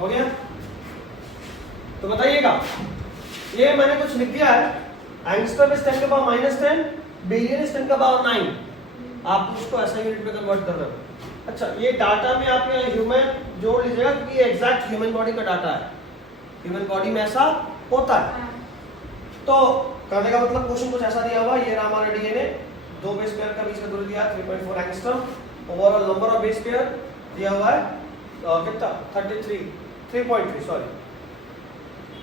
हो गया? तो बताइएगा, ये मैंने कुछ लिख दिया है, एंगस्ट्रम इज 10 का पावर -10, बिलियन इज 10 का पावर 9। आप उसको ऐसा यूनिट में कन्वर्ट कर रहे हो। अच्छा, ये डाटा में आप ह्यूमन जोड़ लीजिएगा क्योंकि ये एग्जैक्ट ह्यूमन बॉडी का डाटा है, ह्यूमन बॉडी में ऐसा होता है। तो करने का मतलब क्वेश्चन कुछ ऐसा दिया हुआ, ये रहा हमारा डीएनए, दो बेस पेयर का बीच का दूरी दिया 3.4 angstrom, overall number of base pair दिया हुआ है कितना 3.3 सॉरी।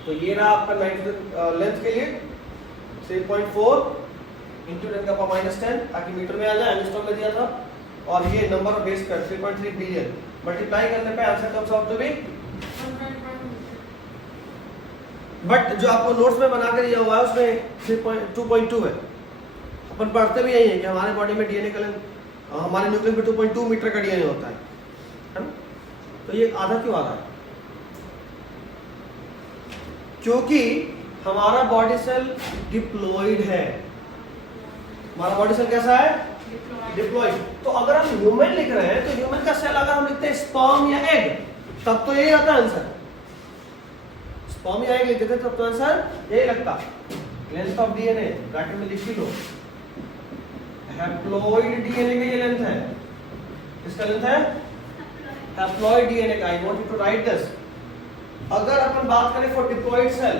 तो ये रहा आपका नाइट्रोजन लेंथ के लिए 3.4 इंटू 10 का पावर -10 ताकि मीटर में आ जाए, एंगस्ट्रम में दिया था, और ये number of base pair 3.3 billion, multiply करने पे answer comes out to be, but जो आपको नोट्स में बना कर दिया हुआ है उसमें 2.2 है। अपन पढ़ते भी यही है कि हमारे बॉडी में डीएनए का लेंथ, हमारे न्यूक्लियस में 2.2 मीटर का डीएनए होता है ना? तो ये आधा क्यों आधा है? क्योंकि हमारा बॉडी सेल डिप्लॉयड है। हमारा बॉडी सेल कैसा है? डिप्लॉयड। तो अगर हम ह्यूमन लिख रहे हैं तो ह्यूमन का सेल अगर हम लिखते हैं स्पर्म या एग, तब तो यही आता है आंसर। स्पर्म या एग लिखते थे तब तो आंसर यही लगता। लेंथ ऑफ डीएनए ब्रैकेट में लिख ही लो, हैप्लॉइड डीएनए का ये लेंथ है। किसका लेंथ है? हैप्लॉइड डीएनए का। I want you to write this. अगर अपन बात करें for diploid cell,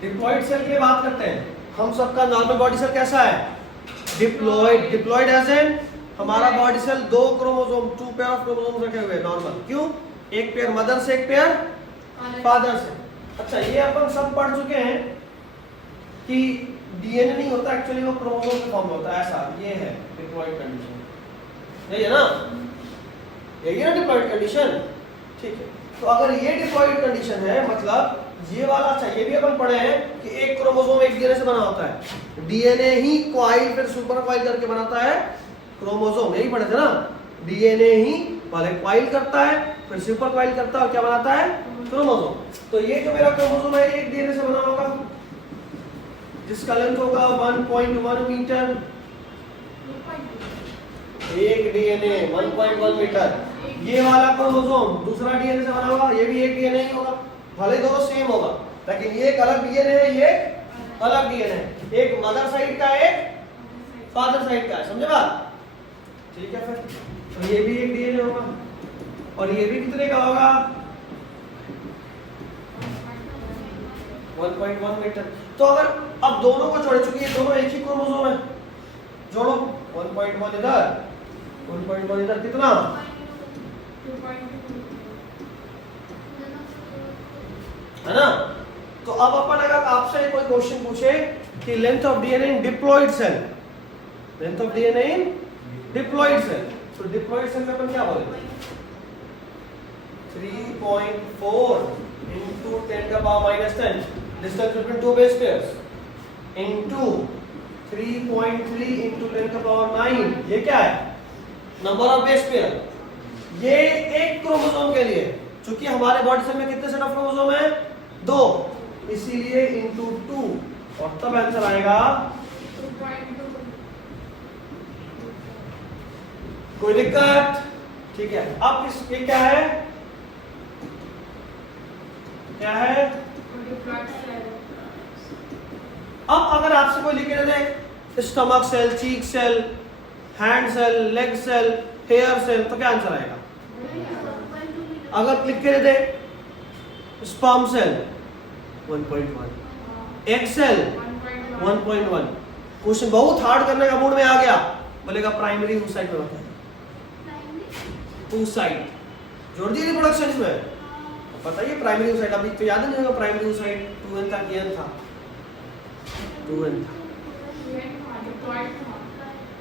diploid cell की बात करते हैं, हम सबका नॉर्मल बॉडी सेल कैसा है? डिप्लॉयड। डिप्लॉयड एज इन हमारा body cell 2 chromosome, 2 pair of chromosome रखे हुए नॉर्मल। क्यों? एक पेयर मदर से, एक पेयर फादर से। अच्छा, ये अपन सब पढ़ चुके हैं कि डीएनए नहीं होता, एक्चुअली वो क्रोमोसोम के फॉर्म में होता है। ऐसा ये है डिप्लॉयड कंडीशन, यही है ना? यही है ना डिप्लॉयड कंडीशन। ठीक है, तो अगर ये डिप्लॉयड कंडीशन है, मतलब ये वाला, अच्छा ये भी अपन पढ़े हैं कि एक क्रोमोसोम एक डीएनए से बना होता है। डीएनए ही कॉइल फिर सुपर कॉइल करके बनाता है क्रोमोसोम, यही पढ़े थे ना? डीएनए ही पहले कॉइल करता है, फिर सुपर कॉइल करता है और क्या बनाता है? क्रोमोसोम। तो ये जो मेरा क्रोमोसोम है एक डीएनए से बना होगा जिसका लेंथ होगा 1.1 मीटर। एक डीएनए 1.1 मीटर। ये वाला क्रोमोसोम दूसरा डीएनए से बना होगा, ये भी एक डीएनए ही होगा, भले दोनों सेम होगा, लेकिन ये एक अलग डीएनए है, ये अलग डीएनए है। एक मदर साइड का, एक फादर साइड का है। समझे बात? ठीक है, फिर तो ये भी एक डीएनए होगा और ये भी कितने का होगा? 1.1 मीटर। तो अगर अब दोनों को जोड़े, चूंकि ये दोनों एक ही क्रोमोसोम है, जोड़ो 1.1 इधर, 1.1 इधर, कितना? 2.2 है ना? तो अब अपन अगर आपसे कोई क्वेश्चन पूछे कि length of DNA in diploid cell, length of DNA in diploid cell, तो डिप्लॉयड सेल में अपन क्या बोलेंगे? 3.4 into 10 का power -10 distance between 2 base pairs into 3.3 into 10 का पावर 9, ये क्या है? Number of base pair. ये एक क्रोमोसोम के लिए, क्योंकि हमारे बॉडी सेल में कितने सेट ऑफ क्रोमोसोम है? 2, इसीलिए इंटू 2, और तब आंसर आएगा 2.2। कोई दिक्कत? ठीक है, अब इसके क्या है? क्या है? अब अगर आपसे कोई लिख के दे stomach cell, cheek cell, hand cell, leg cell, hair cell, तो क्या आंसर आएगा? अगर लिख के दे sperm cell 1.1, egg cell 1.1, question बहुत हार्ड करने का मूड में आ गया, बोलेगा प्राइमरी oocyte में बताइए। oocyte जोड़ दिए रिप्रोडक्शन में, बताइए प्राइमरी oocyte। अभी तो याद नहीं होगा प्राइमरी oocyte 2n था, kn था, 2n था,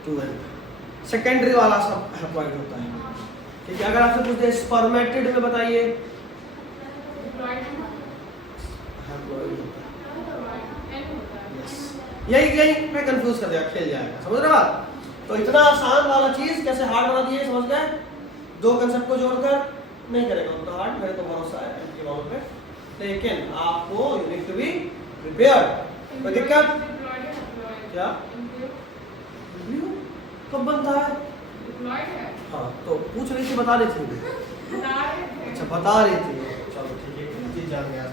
2n। सेकेंडरी वाला सब हैप्लॉइड होता है। ठीक है, अगर आपसे पूछते हैं स्पर्मेटिड में बताइए, यही पे कंफ्यूज कर दिया, खेल जाएगा। समझ रहे बात? तो इतना आसान वाला चीज कैसे हार्ड बना दिए, समझ गए? दो कंसेप्ट को जोड़कर नहीं करेगा उतना हार्ड, मेरे को भरोसा है इनके बालों पे, लेकिन आपको you need to be prepared. कोई दिक्कत? क्या कब बनता है? डिप्लॉयड है। हाँ तो पूछ रही थी, बता रही थी मुझे। बता रहे थे। अच्छा बता रही थी, चलो ठीक है, एक चीज जान गया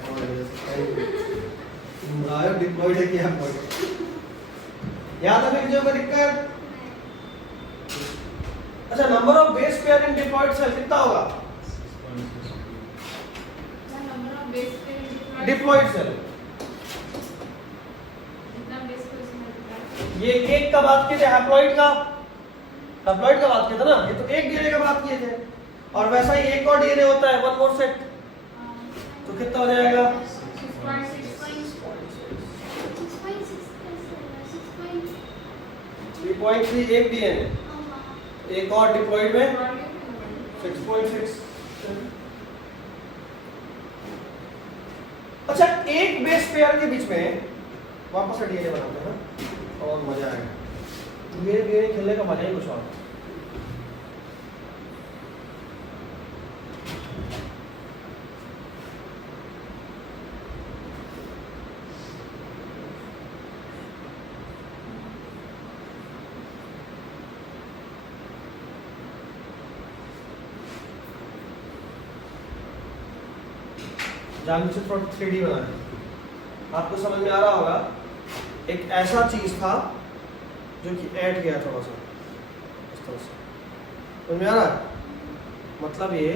आयो डिप्लॉयड है क्या याद रखने की कोई दिक्कत? अच्छा number of base pair in diploid cell कितना होगा? Number of base pair diploid cell जितना बेस पे उसमें मल्टीप्लाई। ये एक का बात किए थे, हैप्लॉइड का बात किया था ना, ये तो एक डीएनए का बात किए थे, और वैसा ही एक और डीएनए होता है, वन मोर सेट, तो कितना हो जाएगा? 3.3 एक डीएनए, एक और डिप्लॉयड में 6.6। अच्छा एक बेस पेयर के बीच में वापस से डीएनए बनाते हैं ना, और मजा आएगा। ये डीएनए खेलने का मजा ही कुछ और है। जानबूझ से थोड़ा 3D बनाना, आपको समझ में आ रहा होगा। एक ऐसा चीज था जो कि ऐड गया थोड़ा सा इस तरह से, समझ में आ रहा है? मतलब ये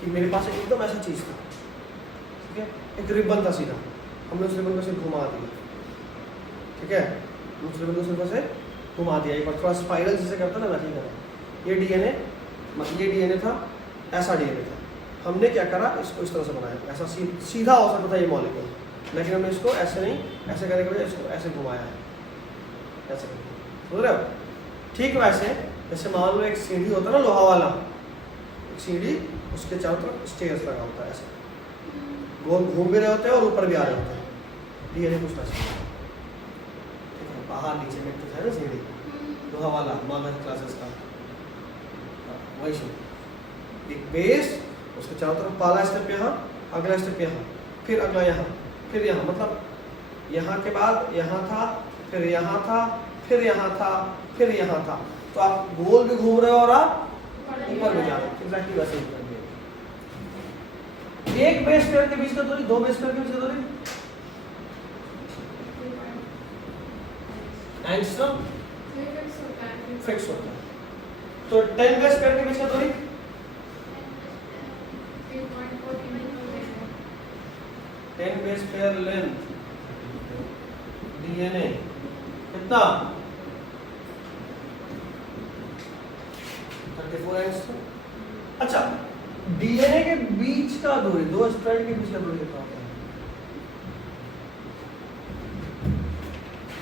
कि मेरे पास एकदम ऐसा चीज था, ठीक है, एक रिबन था सीधा, हमने उस रिबन को सिर्फ घुमा दिया, ठीक है, उस रिबन को सिर्फ से घुमा दिया, एक बार थोड़ा स्पाइरल जिसे करता ना वैसे ही करा। ये डीएनए मतलब ये डीएनए था, ऐसा डीएनए था, हमने क्या करा, इसको इस तरह से बनाया, ऐसा सीधा हो सकता था ये मॉलिक्यूल, लेकिन हमने इसको ऐसे नहीं, ऐसे करने के बजाय इसको ऐसे घुमाया है, ऐसे करके, समझ रहे हो? ठीक वैसे जैसे मान लो एक सीढ़ी होता है ना लोहा वाला, एक सीढ़ी, उसके चारों तरफ स्टेयर्स लगा होता है, ऐसे गोल घूम भी रहे होते हैं और ऊपर भी आ रहे होते हैं, डीएनए कुछ वैसे, ठीक है, बाहर नीचे में तो है ना सीढ़ी लोहा वाला नॉर्मल क्लासेस का, वही सीढ़ी, एक बेस, उसके चारों तरफ पहला स्टेप यहाँ, अगला स्टेप यहाँ, फिर अगला यहाँ, फिर यहाँ, मतलब यहाँ के बाद यहाँ था, फिर यहाँ था, फिर यहाँ था, फिर यहाँ था, तो आप गोल भी घूम रहे हो और आप ऊपर भी जा रहे हो, एग्जैक्टली वैसे ही कर दिया। एक बेस पेयर के बीच का दूरी, दो बेस पेयर के बीच का दूरी एंगस्ट्रॉम फिक्स होता है, तो 10 बेस पेयर के बीच का दूरी 10 बेस पेयर लेंथ डीएनए कितना 34 एंगस्ट्रॉम। अच्छा डीएनए के बीच का दूरी, दो स्ट्रैंड के बीच का दूरी कितना होता है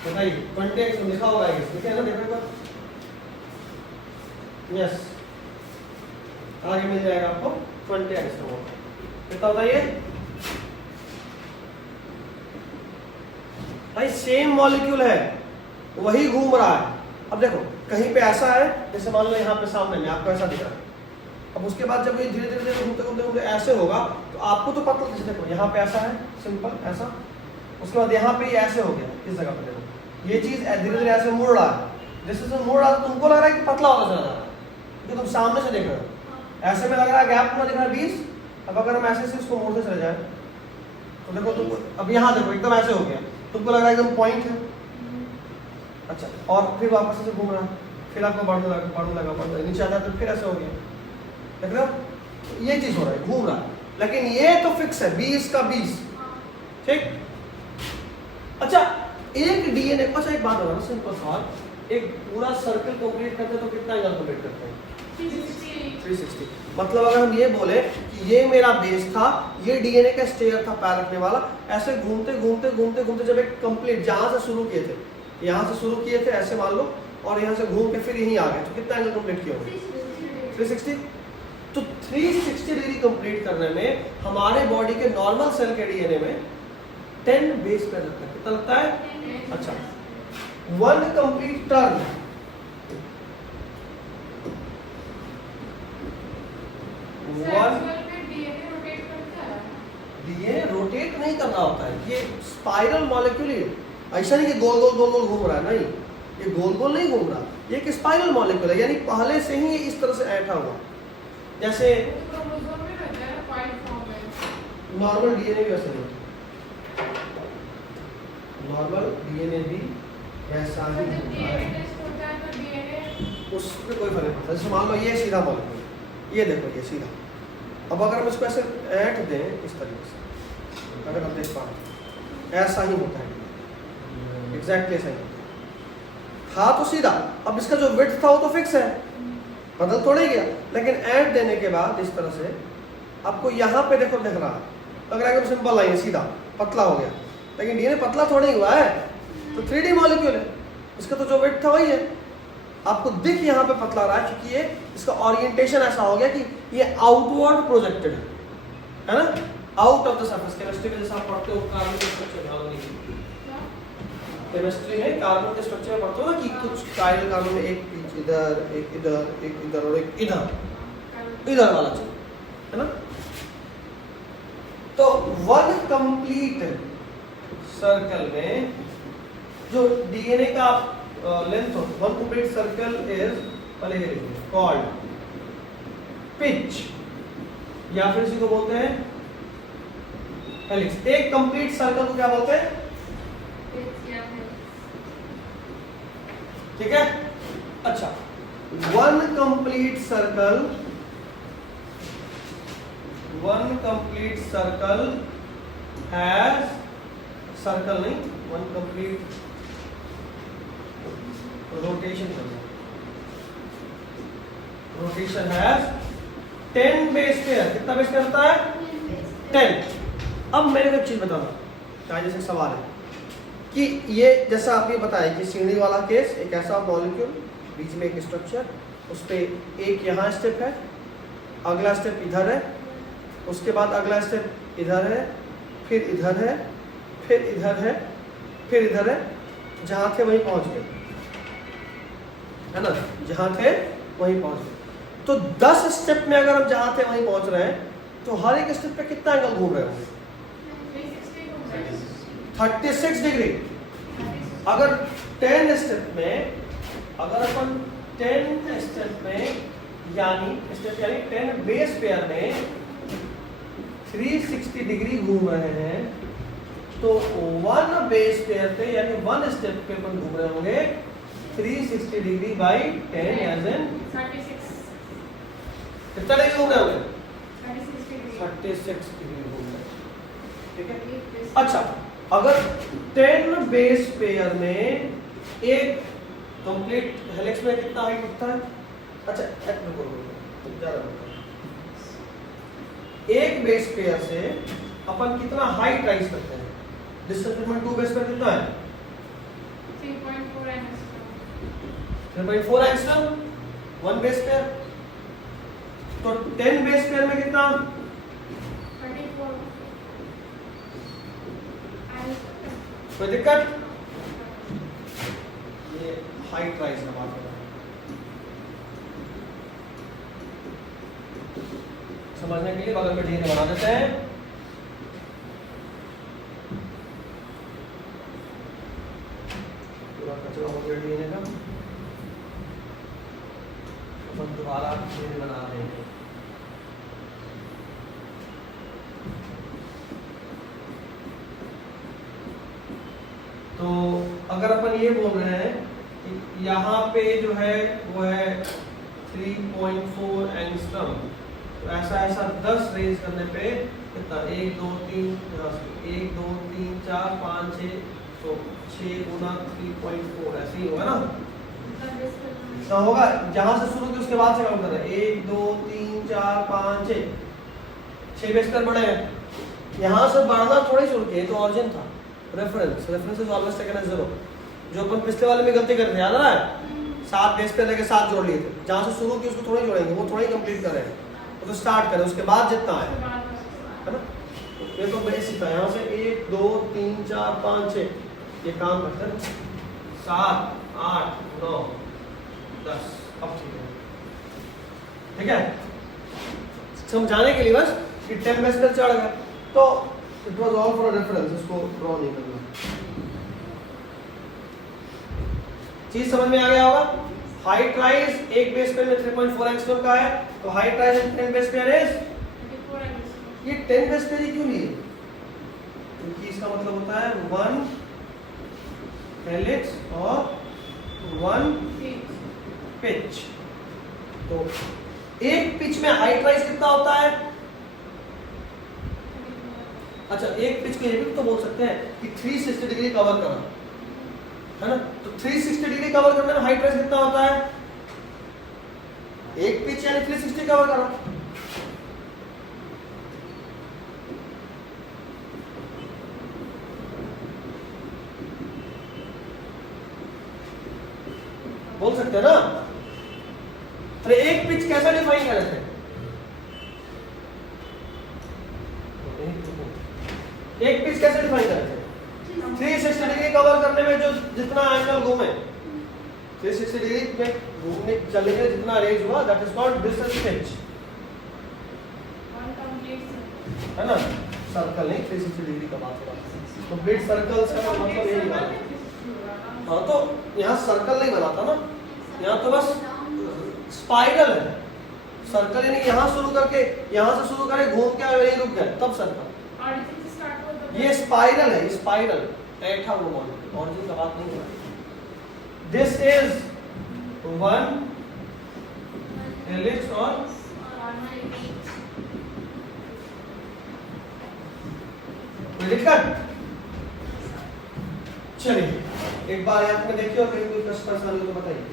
बताइए? 20 एंगस्ट्रॉम लिखा होगा, ठीक है ना, देखो यस, आगे मिल जाएगा आपको 20 एंगस्ट्रॉम। कितना होता है ये भाई? सेम मॉलिक्यूल है, वही घूम रहा है। अब देखो कहीं पे ऐसा है, जैसे मान लो यहाँ पे सामने में आपको ऐसा दिख रहा है, अब उसके बाद जब ये धीरे धीरे घूमते घूमते घूमते ऐसे होगा, तो आपको तो पता, जैसे देखो यहाँ पे ऐसा है सिंपल ऐसा, उसके बाद यहाँ पे ऐसे हो गया, इस जगह पे देखो ये चीज धीरे धीरे ऐसे मुड़ रहा है, जैसे जैसे मुड़ रहा है तुमको लग रहा है कि पतला होता चला जा रहा है, क्योंकि तुम सामने से देख रहे हो, ऐसे में लग रहा है गैप पूरा दिख रहा है 20। अब अगर हम ऐसे से इसको मोड़ते चले जाए तो देखो तुमको, अब यहाँ देखो एकदम ऐसे हो गया, तुमको लग रहा है एकदम पॉइंट है। अच्छा और फिर वापस से घूम रहा है, फिर आपको बढ़ने लगा नीचे आता है, तो फिर ऐसे हो गया, देख रहे हो? ये चीज हो रहा है, घूम रहा है, लेकिन ये तो फिक्स है 20 का 20, ठीक। अच्छा एक डीएनए, अच्छा एक बात होगा ना सिंपल सवाल, एक पूरा सर्कल कंप्लीट करते हैं तो कितना एंगल कंप्लीट करते हैं? 360। मतलब अगर हम ये बोले कि ये मेरा बेस था, ये डीएनए का स्टेयर था पैर रखने वाला, ऐसे घूमते घूमते घूमते घूमते जब एक कंप्लीट जहां से शुरू किए थे, यहाँ से शुरू किए थे ऐसे मान लो, और यहाँ से घूम के फिर यहीं आ गए, तो कितना एंगल कंप्लीट किया होगा? 360। तो 360 डिग्री कंप्लीट करने में हमारे बॉडी के नॉर्मल सेल के डीएनए में 10 बेस पेयर लगता है। कितना लगता है? अच्छा 1 कंप्लीट टर्न, डीएनए रोटेट नहीं करना होता है, ये स्पाइरल मॉलिक्यूल है, ऐसा नहीं कि गोल गोल गोल गोल घूम रहा है, नहीं, ये गोल गोल नहीं घूम रहा, ये एक स्पाइरल मॉलिक्यूल है, यानी पहले से ही ये इस तरह से ऐठा हुआ, जैसे क्रोमोसोम में रहता है कॉइल फॉर्म में। नॉर्मल डीएनए भी वैसे नहीं, नॉर्मल डीएनए भी वैसा ही जब होता डीएनए है, टेस्ट होता है तो डीएनए उसमें कोई फर्क नहीं पड़ता। जैसे मान लो ये सीधा मॉलिक्यूल, ये देखो ये सीधा, अब अगर हम इसको ऐसे ऐंठ दें इस तरीके से, अगर हम देख पाए ऐसा ही होता है, एग्जैक्टली ऐसा ही होता है। था तो सीधा, अब इसका जो विड्थ था वो तो फिक्स है, बदल थोड़े गया, लेकिन ऐंठ देने के बाद इस तरह से आपको यहाँ पे देखो दिख रहा है, अगर एकदम सिंपल लाइन सीधा पतला हो गया, लेकिन डीएनए पतला थोड़ा ही हुआ है, तो 3D मॉलिक्यूल है, इसका तो जो वेट था वही है। आपको दिख यहाँ पे पतला रहा है क्योंकि ये इसका ओरिएंटेशन ऐसा हो गया कि ये आउटवर्ड प्रोजेक्टेड है ना, out of the surface. Chemistry में जैसा आप पढ़ते हो कार्बन के स्ट्रक्चर, ध्यान नहीं, केमिस्ट्री में कार्बन के स्ट्रक्चर में पढ़ते हो ना कि कुछ कायरल कार्बन में एक इधर एक इधर एक इधर और एक इधर वाला चाहिए, है ना। तो वन कंप्लीट सर्कल में जो डीएनए का लेंथ हो, one complete circle is called pitch, या फिर इसी को बोलते हैं हेलिक्स। एक कंप्लीट सर्कल को क्या बोलते हैं? ठीक है, अच्छा, one complete circle has, circle नहीं, one complete rotation has 10 base pair. कितना बेस पेयर होता है? 10। अब मैंने एक चीज बताना चाहे, जैसे सवाल है कि ये जैसा आपने बताया कि सीढ़ी वाला केस, एक ऐसा मॉलिक्यूल बीच में एक स्ट्रक्चर, उस पर एक यहाँ स्टेप है, अगला स्टेप इधर है, उसके बाद अगला स्टेप इधर है, फिर इधर है, फिर इधर है, फिर इधर है, जहाँ थे वहीं पहुँच गए, है ना, जहाँ थे वहीं पहुँच गए। तो 10 स्टेप में अगर हम जहाँ थे वहीं पहुँच रहे हैं, तो हर एक स्टेप पे कितना एंगल घूम रहे होंगे? 36 डिग्री। अगर 10 स्टेप में, अगर अपन 10 स्टेप में यानी 10 बेस पेयर में 360 डिग्री घूम रहे हैं, तो 1 बेस पेयर पे यानी 1 स्टेप पे अपन घूम रहे होंगे 360 डिग्री बाई 10 एज एन 36 कितना डिग्री घूम रहे होंगे? 36 डिग्री घूम रहे हैं, ठीक है। अच्छा, अच्छा, अगर 10 बेस पेयर में एक कंप्लीट हेलिक्स में कितना हाइट उठता है? अच्छा, एक मिनट बोलो, ज़्यादा एक बेस पेयर से अपन कितना हाइट राइज करते हैं? डिस्टेंस बिटवीन 2 बेस पेयर कितना है? 3.4 3.4 एंगस्ट्रॉम 1 बेस पेयर। तो 10 बेस पेयर में कितना? 34 कोई दिक्कत? ये हाइट राइज का बात हो रहा है, समझने के लिए बगल में ढेर बना देते हैं। पूरा कचरा हो गया डीएनए का, अपन दोबारा ढेर बना देंगे। तो अगर अपन ये बोल रहे हैं कि यहाँ पे जो है वो है 3.4 एंगस्ट्रॉम, तो ऐसा ऐसा 10 रेज करने पे कितना? 1 2 3 यहाँ से 1 2 3 4 5 6, तो 6 गुना 3.4 ऐसे ही होगा ना, तो होगा। जहाँ से शुरू की उसके बाद से काउंट कर रहे हैं 1 2 3 4 5 6 बेस पेयर बढ़े हैं। यहाँ से बढ़ना थोड़ी शुरू किए, तो ऑरिजिन था, reference is always taken as 0, जो अपन पिछले वाले में गलती करते हैं, याद आ रहा है? 7 बेस पेयर लेके 7 जोड़ लिए थे, जहाँ से शुरू की उसको थोड़ी जोड़ेंगे, वो थोड़ी कंप्लीट कर रहे हैं, तो स्टार्ट करें, उसके बाद जितना है ना। ये तो बेसिक था, यहाँ से 1 2 3 4 5 6 ये काम करते हैं, 7 8 9 10। अब ठीक है, समझाने के लिए बस कि 10 बेस पेयर चढ़ गया, तो it was all for reference, इसको ड्रॉ नहीं करना। चीज समझ में आ गया होगा? हाइट राइज एक बेस पेयर में 3.4 एंगस्ट्रॉम का है, तो height rise in 10 base pair is 24 angstrom. ये 10 बेस पेयर ही क्यों लिए? क्योंकि इसका मतलब होता है 1 हेलिक्स और 1 Pitch. पिच। तो एक पिच में हाइट राइज कितना होता है? अच्छा, एक पिच को ये भी तो बोल सकते हैं कि 360 डिग्री कवर करना है ना, तो 360 डिग्री कवर करने में हाइट राइज कितना होता है? एक पिच यानी 360 कवर करना। बोल सकते हैं ना? अरे एक पिच कैसा डिफाइन कर रहे थे? एक पिच कैसे डिफाइन कर रहे थे? 360 डिग्री कवर करने में जो जितना एंगल घूमे, 360 डिग्री में घूमने चलने में जितना रेंज हुआ, that is called distance pitch, 1 complete circle. है ना? सर्कल नहीं, 360 डिग्री का बात हो रहा है। कंप्लीट सर्कल्स का मतलब यही बात है। हाँ, तो यहाँ सर्कल नहीं बनाता ना, यहाँ तो बस स्पाइरल है। सर्कल यानी यहाँ शुरू करके, यहाँ से शुरू करके घूम के यहीं रुक गए, तब सर्कल। Origin से start हुआ तो ये स्पाइरल है, स्पाइरल ऐठा वो मान, ऑरिजिन का बात नहीं है। दिस इज 1 हेलिक्स और कोई दिक्कत? चलिए एक बार यहाँ पे देखिए और कहीं कोई कष्ट परेशानी तो बताइए।